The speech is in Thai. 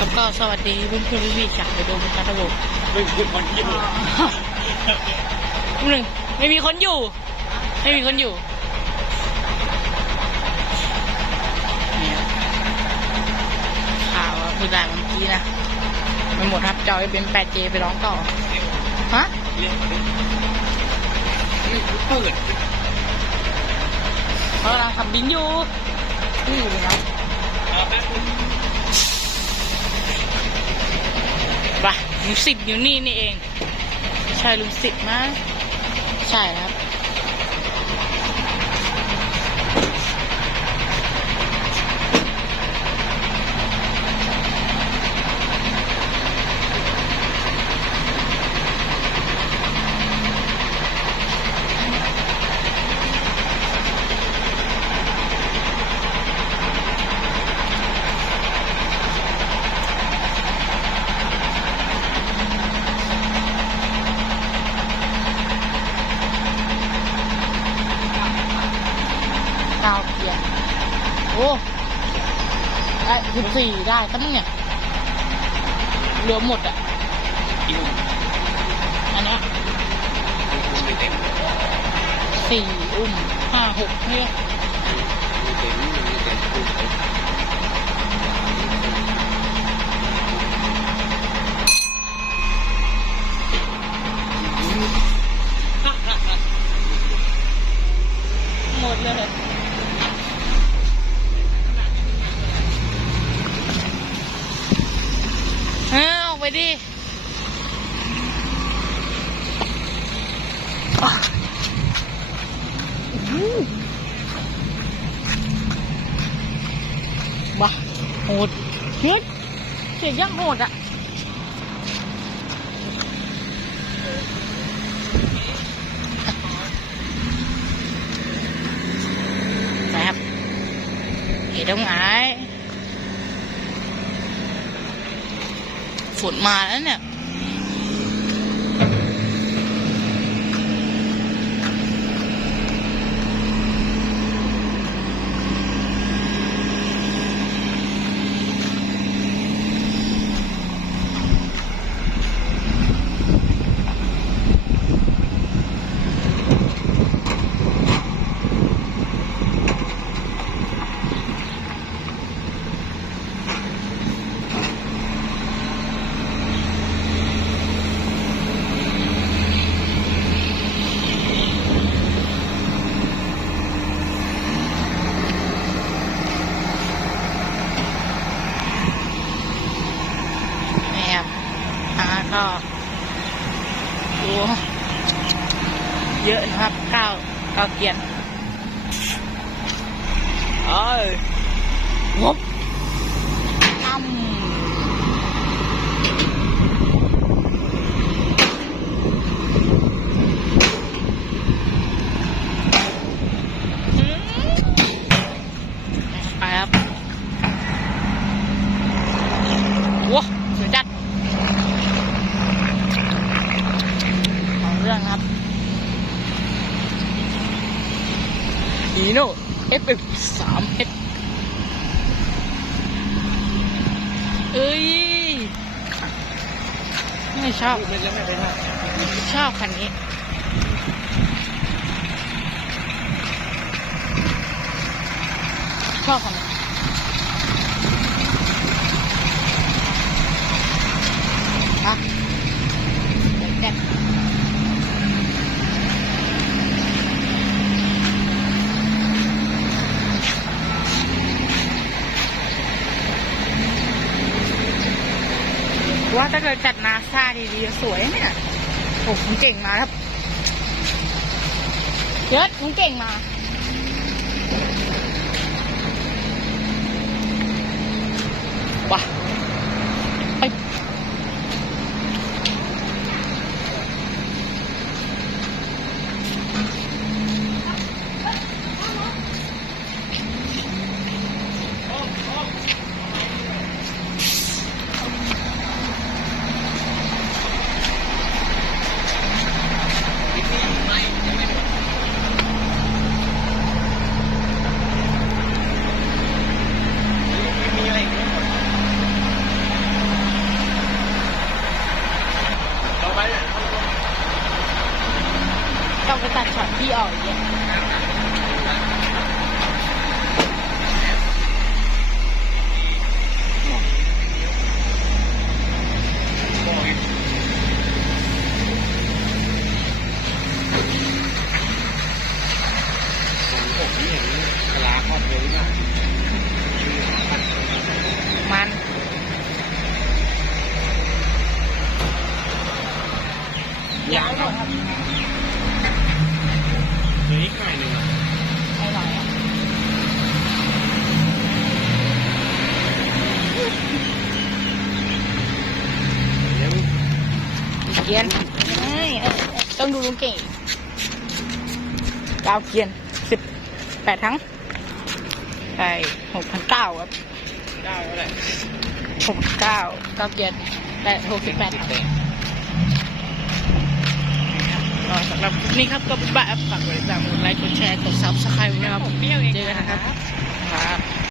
กับก็สวัสดีเพื่อนเพื่อนพี่ๆจากไปดูเป็นการระบบไม่พูดคนญี่ปุ่นหนึ่งไม่มีคนอยู่ ไม่มีคนอยู่นี่ครับข่าวอะคือได้เมื่อกี้นะมันหมดครับจะเอาไอ้เป็น 8J ไปร้องต่อ ฮะเรียกมาดินี่คือเปิดเขากำลังทำบินอยู่นี่เลยครับ เอาแป๊บนึงไปลุงสิบอยู่นี่นี่เอง ใช่ลุงสิบมั้ยใช่ครับ ก้าเกียร์โอ้ได้สิบสี่ได้ตั้งเนี่ยเหลือหมดอะอันนี้สี่อุ้มห้าหกเนี่ย เต็มไม่เต็มพูดไป หมดเลยเอ้าออก ไปดิอะอู้บ้าโหดเฮ้ยเสียงยังโหดอะนะครับเห็นตรงไหน ฝนมาแล้วเนี่ย ก็ดูเยอะนะครับเก้าเก้าเกียนเอ้ยงบตั้มอืมไปครับ ว้าสวยจัดเอาเรื่องครับอีโน่ ตรเป็นสามเมตรเอ้ย ไม่ชอบ ชอบคันนี้ชอบคัน ว่าถ้าเกิดจัดนาซาดีๆสวยเนี่ยโอ้ผมเก่งมาครับเยอะผมเก่งมา 半场地而已 เกียนต้องดูลุงเก่งเก้าเกียนสิบแปดทั้งใช่หกพันเก้าครับเก้าก็ได้หกเก้าเก้าเกียนแปดหกสิบแปดสิบแปดก็สำหรับคลิปนี้ครับก็บ๊ายบายฝากกดติดตามกดไลค์กดแชร์กดซับสไครต์นะครับเปรี้ยวเองเจอกันนะครับครับ